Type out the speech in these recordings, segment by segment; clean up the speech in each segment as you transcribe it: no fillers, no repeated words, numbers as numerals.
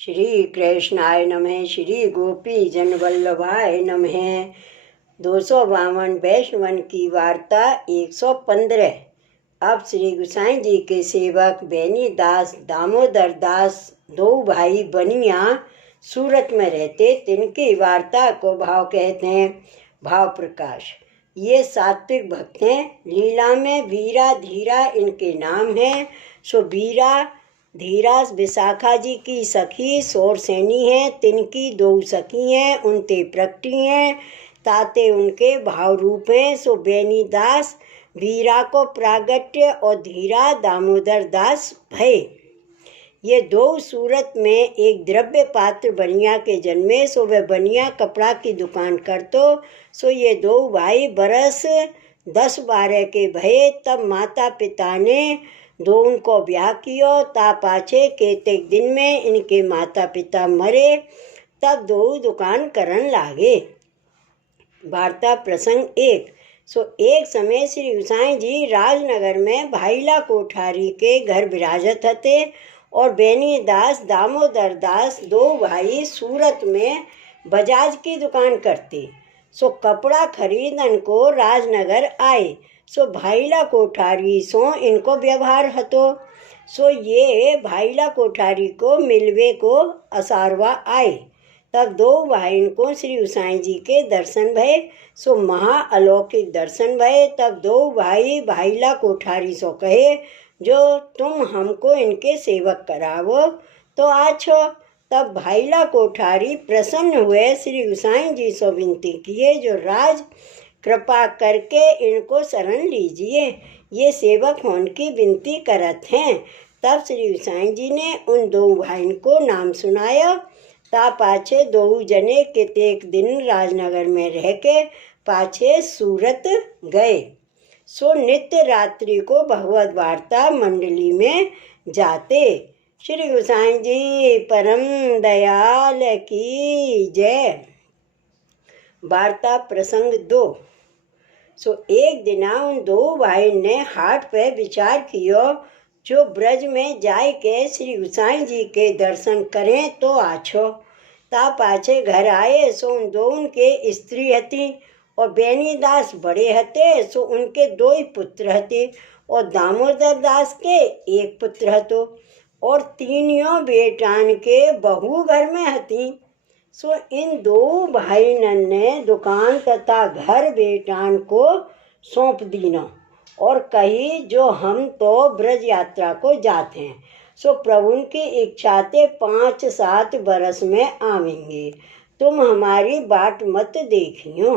श्री कृष्णाय नमः। श्री गोपी जन वल्लभाय नमः। 252 वैष्णवन की वार्ता 115। अब श्री गोसाई जी के सेवक बेनी दास दामोदर दास दो भाई बनिया सूरत में रहते, तिनकी वार्ता को भाव कहते हैं। भाव प्रकाश। ये सात्विक भक्त हैं। लीला में वीरा धीरा इनके नाम हैं। सो वीरा धीरा विशाखा जी की सखी सौरसेनी है, तिनकी दो सखी हैं, उनते प्रकटी हैं, ताते उनके भाव रूप हैं। सो बेनी दास वीरा को प्रागट्य और धीरा दामोदर दास भय। ये दो सूरत में एक द्रव्य पात्र बनिया के जन्मे। सो वह बनिया कपड़ा की दुकान करतो। सो ये दो भाई बरस 10-12 के भये। तब माता पिता ने दो उनको ब्याह कियो। ता पाछे केतेक दिन में इनके माता पिता मरे। तब दो दुकान करन लागे। वार्ता प्रसंग 1। सो एक समय श्री गोसाई जी राजनगर में भाईला कोठारी के घर विराजत हते और बेनी दास दामोदर दास दो भाई सूरत में बजाज की दुकान करते। सो कपड़ा खरीदन को राजनगर आए। सो भाईला कोठारी सो इनको व्यवहार हतो। सो ये भाईला कोठारी को मिलवे को असारवा आए। तब दो भाई को श्री गोसाई जी के दर्शन भये। सो महा अलौकिक दर्शन भये। तब दो भाई भाईला कोठारी सो कहे, जो तुम हमको इनके सेवक करावो तो आछो। तब भाईला कोठारी प्रसन्न हुए, श्री गोसाई जी सो विनती किए, जो राज कृपा करके इनको शरण लीजिए, ये सेवक होने की विनती करत हैं। तब श्री गोसाई जी ने उन दो भाई को नाम सुनाया। ता पाछे दो जने कितेक दिन राजनगर में रह के पाछे सूरत गए। सो नित्य रात्रि को भगवत वार्ता मंडली में जाते। श्री गोसाई जी परम दयाल की जय। वार्ता प्रसंग 2। सो एक दिना उन दो भाई ने हाट पे विचार कियो, जो ब्रज में जाय के श्री गोसाई जी के दर्शन करें तो आछो। ता पाछे घर आए। सो उन दो उनके स्त्री हती और बेनी दास बड़े हते। सो उनके 2 ही पुत्र हते और दामोदर दास के 1 पुत्र हतो और 3 बेटान के बहू घर में हती। सो इन दो भाईनन ने दुकान तथा घर बेटान को सौंप दीना और कही, जो हम तो ब्रज यात्रा को जाते हैं। सो प्रभु की इच्छा ते 5-7 बरस में आवेंगे। तुम हमारी बाट मत देखियो,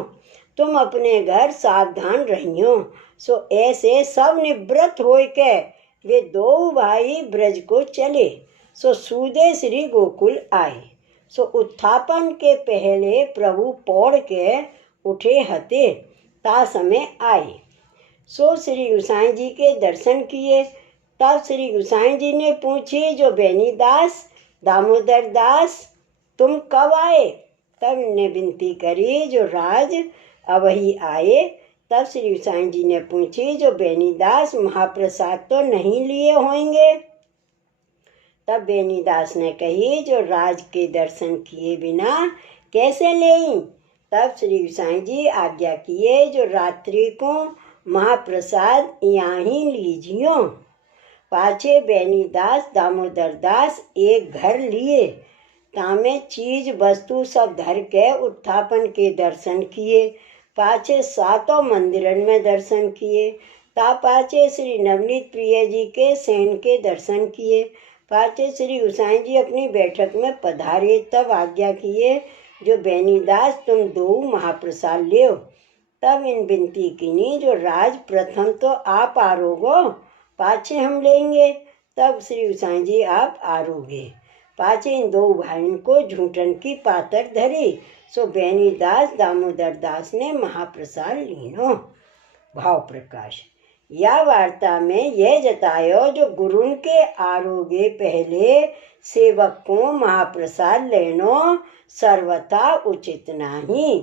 तुम अपने घर सावधान रहियो। सो ऐसे सब निवृत्त होय के वे दो भाई ब्रज को चले। सो सूदे श्री गोकुल आए। सो उत्थापन के पहले प्रभु पौड़ के उठे हते। ता समय आए। सो श्री गोसाई जी के दर्शन किए। तब श्री गोसाई जी ने पूछी, जो बेनी दास दामोदर दास तुम कब आए? तब ने विनती करी, जो राज अब ही आए। तब श्री गोसाई जी ने पूछी, जो बेनी दास महाप्रसाद तो नहीं लिए होंगे? तब बेनी दास ने कही, जो राज के दर्शन किए बिना कैसे लें? तब श्री गोसाई जी आज्ञा किए, जो रात्रि को महाप्रसाद यहाँ ही लीजियो। पाछे बेनी दास दामोदर दास एक घर लिए। तामे चीज वस्तु सब धर के उत्थापन के दर्शन किए। पाछे 7 मंदिरन में दर्शन किए। ता पाछे श्री नवनीत प्रिय जी के सेन के दर्शन किए। पाछे श्री गोसाई जी अपनी बैठक में पधारे। तब आज्ञा किए, जो बेनी दास तुम 2 महाप्रसाद लियो। तब इन विनती कीनी, जो राज प्रथम तो आप आरोगो, पाछे हम लेंगे। तब श्री गोसाई जी आप आरोगे। पाछे इन 2 भाइयों को झूठन की पातर धरी। सो बेनी दास दामोदर दास ने महाप्रसाद लीनो। भाव प्रकाश। या वार्ता में यह जतायो, जो गुरु के आरोगे पहले सेवक को महाप्रसाद लेनो सर्वथा उचित नहीं।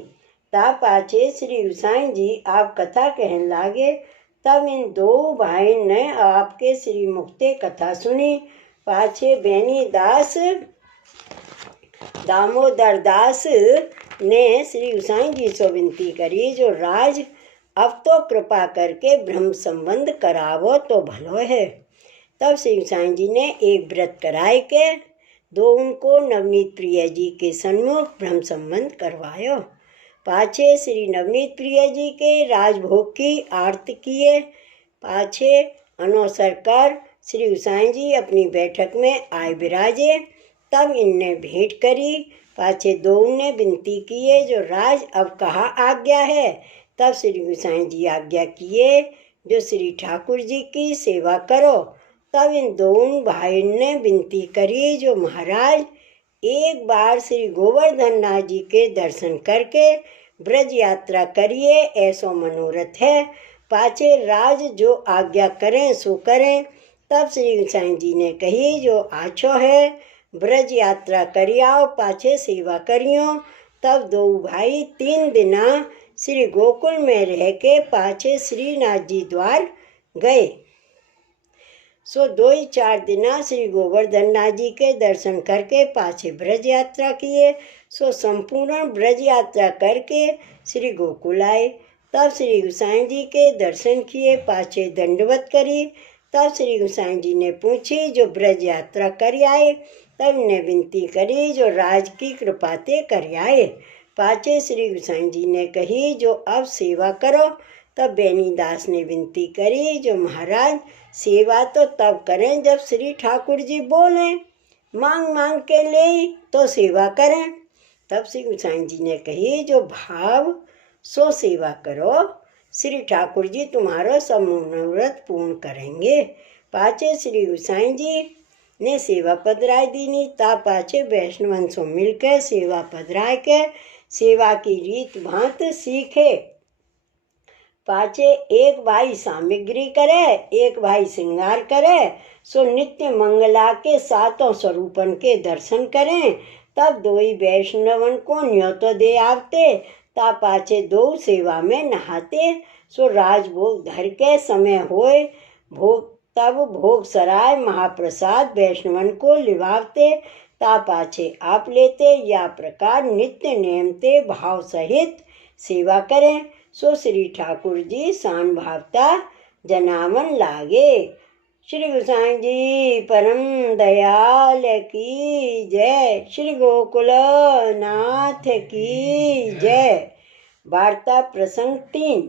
ता पाछे श्री गोसाई जी आप कथा कहन लागे। तब इन 2 भाई ने आपके श्री मुक्ते कथा सुनी। पाछे बेनी दास दामोदर दास ने श्री गोसाई जी से विनती करी, जो राज अब तो कृपा करके ब्रह्म संबंध करावो तो भलो है। तब श्री गोसाई जी ने एक व्रत कराए के दो उनको नवनीत प्रिय जी के सन्मुख ब्रह्म संबंध करवायो। पाछे श्री नवनीत प्रिय जी के राजभोग की आरती किए। पाछे अनौसर कर श्री गोसाई जी अपनी बैठक में आए विराजे। तब इनने भेंट करी। पाछे दो ने विनती किए, जो राज अब कहाँ आज्ञा है। तब श्री गोसाई जी आज्ञा किए, जो श्री ठाकुर जी की सेवा करो। तब इन दोनों भाई ने विनती करी, जो महाराज एक बार श्री गोवर्धन नाथ जी के दर्शन करके ब्रज यात्रा करिए, ऐसो मनोरथ है। पाछे राज जो आज्ञा करें सो करें। तब श्री गोसाई जी ने कही, जो आछो है ब्रज यात्रा करियाओ, पाछे सेवा करियो। तब दो भाई 3 दिना श्री गोकुल में रह के पाछे श्रीनाथ जी द्वार गए। सो 2-4 दिना श्री गोवर्धन नाथ जी के दर्शन करके पाछे ब्रज यात्रा किए। सो संपूर्ण ब्रज यात्रा करके श्री गोकुल आए। तब श्री गोसाई जी के दर्शन किए, पाछे दंडवत करी। तब श्री गोसाई जी ने पूछी, जो ब्रज यात्रा कर आए। तब ने विनती करी, जो राज की कृपा ते कर आए। पाछे श्री गोसाई जी ने कही, जो अब सेवा करो। तब बेनीदास ने विनती करी, जो महाराज सेवा तो तब करें जब श्री ठाकुर जी बोलें, मांग मांग के ले तो सेवा करें। तब श्री गोसाई जी ने कही, जो भाव सो सेवा करो, श्री ठाकुर जी तुम्हारा सब मनोरथ पूर्ण करेंगे। पाछे श्री गोसाई जी ने सेवा पधराई दीनी। ता पाछे वैष्णवन सो मिलकर सेवा पधराए के सेवा की रीत भांत सीखे। पाछे एक भाई सामग्री करे, एक भाई श्रृंगार करे। सो नित्य मंगला के सातों स्वरूपन के दर्शन करें। तब दोई वैष्णवन को न्योतो दे आवते। ता पाछे दो सेवा में नहाते। सो राजभोग धर के समय होए भोग, तब भोग सराय महाप्रसाद वैष्णवन को लिवावते। ता पाछे आप लेते। या प्रकार नित्य नियम ते भाव सहित सेवा करें। सो श्री ठाकुर जी शान भावता जनावन लागे। श्री गोसाई जी परम दयाल की जय। श्री गोकुल नाथ की जय। वार्ता प्रसंग 3।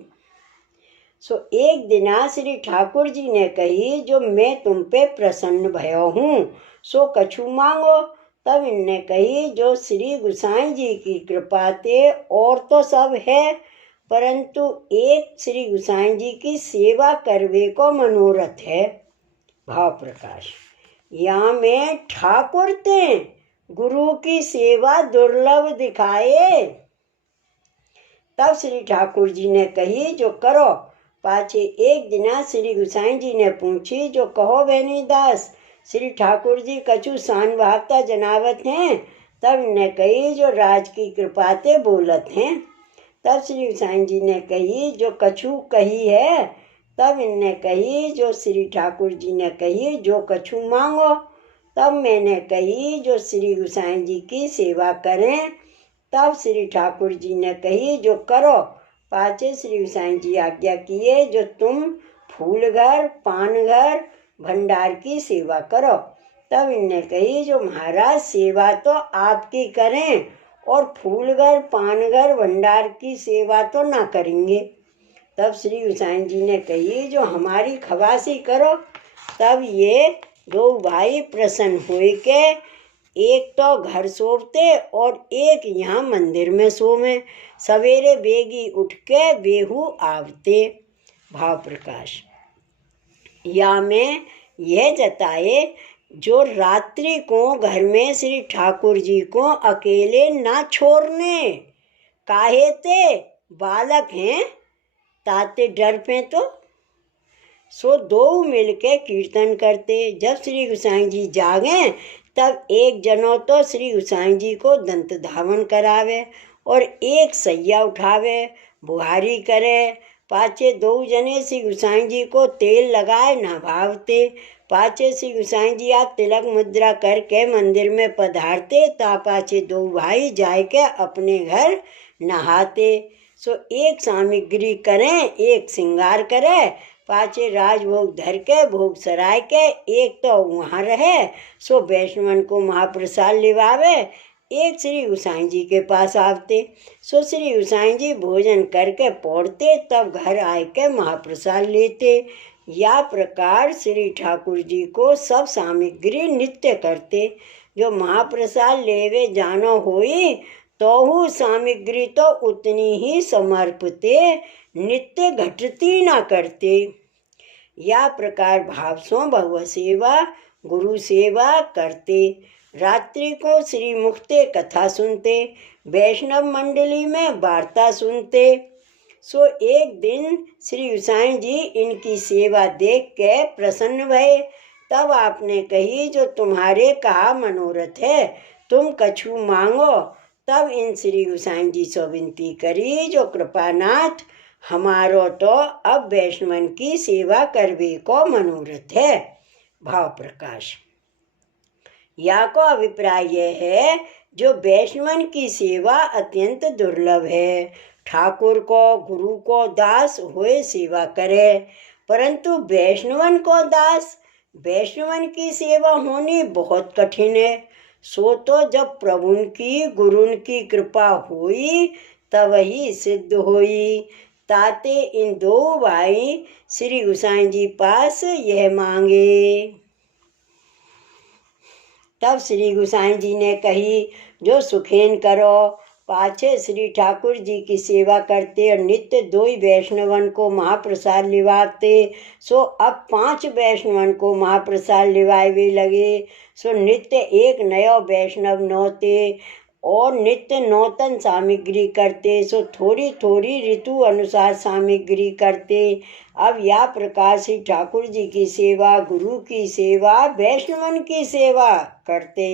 सो एक दिना श्री ठाकुर जी ने कही, जो मैं तुम पे प्रसन्न भयो हूँ, सो कछु मांगो। तब इनने कही, जो श्री गोसाई जी की कृपा ते और तो सब है, परंतु एक श्री गोसाई जी की सेवा करवे को मनोरथ है। भाव प्रकाश। यहाँ में ठाकुर ते गुरु की सेवा दुर्लभ दिखाए। तब श्री ठाकुर जी ने कही, जो करो। पाछे एक दिना श्री गोसाई जी ने पूछी, जो कहो बेनीदास, श्री ठाकुर जी कछु शान भावता जनावत हैं। तब ने कही, जो राज की कृपा ते बोलत हैं। तब श्री गोसाई जी ने कही, जो कछु कही है। तब इनने कही, जो श्री ठाकुर जी ने कही, जो कछु मांगो। तब मैंने कही, जो श्री गोसाई जी की सेवा करें। तब श्री ठाकुर जी ने कही, जो करो। पाछे श्री गोसाई जी आज्ञा किए, जो तुम फूल घर पान घर भंडार की सेवा करो। तब इनने कही, जो महाराज सेवा तो आपकी करें और फूल घर पान घर भंडार की सेवा तो ना करेंगे। तब श्री गोसाई जी ने कही, जो हमारी खवासी करो। तब ये दो भाई प्रसन्न हुए के एक तो घर सोवते और एक यहाँ मंदिर में सोवे। सवेरे बेगी उठ के बेहू आवते। भाव प्रकाश। या में यह जताए, जो रात्रि को घर में श्री ठाकुर जी को अकेले ना छोड़ने। काहे ते बालक हैं, ताते डर पे तो। सो दो मिलके कीर्तन करते। जब श्री गोसाई जी जागे, तब एक जनो तो श्री गोसाई जी को दंत धावन करावे और एक सैया उठावे, बुहारी करे। पाछे दो जने श्री गोसाई जी को तेल लगाए नभावते। पाछे श्री गुसाई जी आप तिलक मुद्रा करके मंदिर में पधारते ता पाछे दो भाई जाए के अपने घर नहाते। सो एक सामग्री करें, एक श्रृंगार करे, पाछे राजभोग धर के भोग सराय के, एक तो वहाँ रहे सो वैष्णवन को महाप्रसाद लिवावे, एक श्री गुसाई जी के पास आवते। सो श्री गुसाई जी भोजन करके पौड़ते, तब घर आए के महाप्रसाद लेते। या प्रकार श्री ठाकुर जी को सब सामग्री नित्य करते। जो महाप्रसाद लेवे जानो होई तो सामग्री तो उतनी ही समर्पते, नित्य घटती ना करते। या प्रकार भाव सो भगवत सेवा गुरु सेवा करते। रात्रि को श्री मुक्ते कथा सुनते, वैष्णव मंडली में वार्ता सुनते। सो एक दिन श्री गुसाई जी इनकी सेवा देख के प्रसन्न भये। तब आपने कही जो तुम्हारे कहा मनोरथ है तुम कछु मांगो। तब इन श्री गुसाई जी से विनती करी जो कृपानाथ हमारो तो अब वैष्णवन की सेवा करवे को मनोरथ है। भाव प्रकाश। या को अभिप्राय यह है जो वैष्णवन की सेवा अत्यंत दुर्लभ है। ठाकुर को गुरु को दास होए सेवा करे, परंतु वैष्णवन को दास वैष्णवन की सेवा होनी बहुत कठिन है। सो तो जब प्रभुन की गुरुन की कृपा हुई तब ही सिद्ध हुई। ताते इन दो भाई श्री गुसाई जी पास यह मांगे। तब श्री गुसाई जी ने कही जो सुखेन करो। पाछे श्री ठाकुर जी की सेवा करते और नित्य दो ही वैष्णवन को महाप्रसाद लिवाते। सो अब 5 वैष्णवन को महाप्रसाद लिवाए लगे। सो नित्य एक नयो वैष्णव नौते और नित्य नौतन सामग्री करते। सो थोड़ी थोड़ी ऋतु अनुसार सामग्री करते। अब या प्रकार से ठाकुर जी की सेवा गुरु की सेवा वैष्णवन की सेवा करते।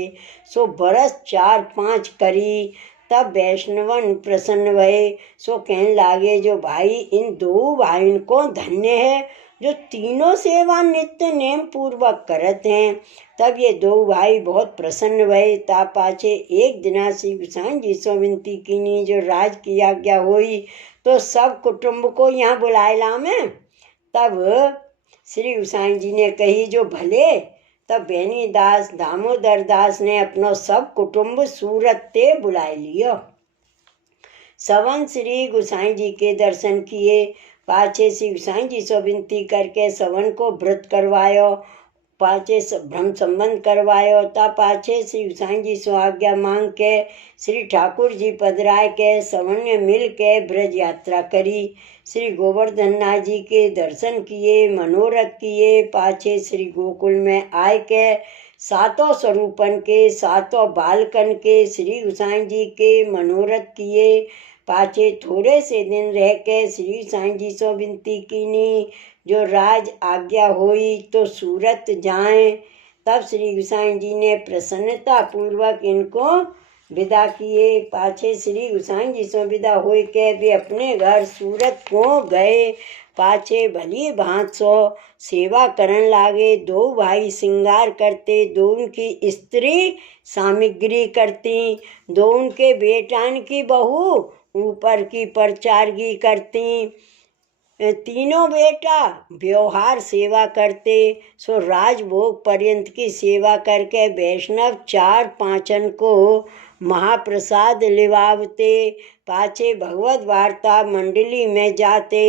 सो बरस 4-5 करी। तब वैष्णवन प्रसन्न भये। सो कहने लागे जो भाई इन दो भाइयों को धन्य है जो तीनों सेवा नित्य नेम पूर्वक करत हैं। तब ये दो भाई बहुत प्रसन्न भये। ता पाछे एक दिना श्री गुसाई जी से विनती कीनी जो राज की आज्ञा हुई तो सब कुटुंब को यहाँ बुलाए लामे। तब श्री गुसाई जी ने कही जो भले। तब बेनी दास दामोदर दास ने अपनो सब कुटुंब सूरत ते बुलाए लियो। सवन श्री गुसाई जी के दर्शन किए। पाछे श्री गुसाई जी से विनती करके सवन को व्रत करवायो। पाछे ब्रह्म संबंध करवायो। ता पाछे श्री गुसाई जी से आज्ञा मांग के श्री ठाकुर जी पधराए के सवन में मिल के ब्रज यात्रा करी। श्री गोवर्धन नाथ जी के दर्शन किए, मनोरथ किए। पाछे श्री गोकुल में आए के 7 स्वरूपन के 7 बालकन के श्री गुसाई जी के मनोरथ किए। पाछे थोड़े से दिन रह के श्री गुसाई जी से विनती कीनी जो राज आज्ञा हुई तो सूरत जाएं। तब श्री गुसाई जी ने प्रसन्नता पूर्वक इनको विदा किए। पाछे श्री गुसाई जी से विदा हुए के वे अपने घर सूरत को गए। पाछे भली भांत सो सेवा करन लागे। दो भाई श्रृंगार करते, दो उनकी स्त्री सामग्री करती, दो उनके बेटान की बहू ऊपर की परचारगी करती। तीनों बेटा व्यवहार सेवा करते। सो राजभोग पर्यंत की सेवा करके वैष्णव 4-5 को महाप्रसाद लिवावते। पाछे भगवत वार्ता मंडली में जाते।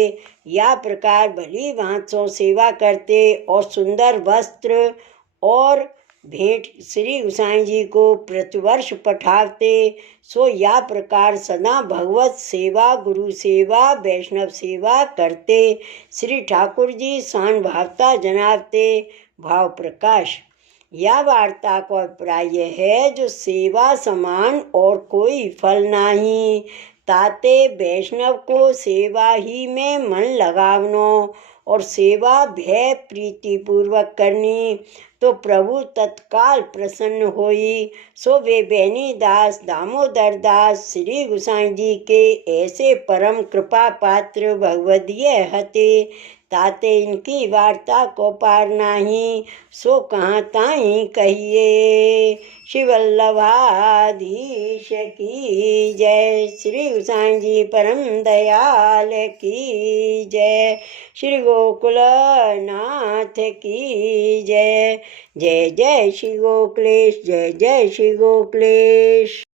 या प्रकार भली भांत सेवा करते और सुंदर वस्त्र और भेंट श्री गुसाई जी को प्रतिवर्ष पठावते। सो या प्रकार सदा भगवत सेवा गुरु सेवा वैष्णव सेवा करते। श्री ठाकुर जी शान भावता जनावते। भाव प्रकाश। या वार्ता को अभिप्राय है जो सेवा समान और कोई फल नहीं। ताते वैष्णव को सेवा ही में मन लगावनो और सेवा भय प्रीति पूर्वक करनी तो प्रभु तत्काल प्रसन्न होई। सो वे बेनी दास दामोदर दास श्री गुसाई जी के ऐसे परम कृपा पात्र भगवदीय हते। ताते इनकी वार्ता को पार नाही, सो कहाँ ताई कहिए। श्री वल्लभाधीश की जय। श्री गोसाई जी परम दयाल की जय। श्री गोकुलनाथ की जय। जय जय श्री गोकुलेश, जय जय श्री गोकुलेश।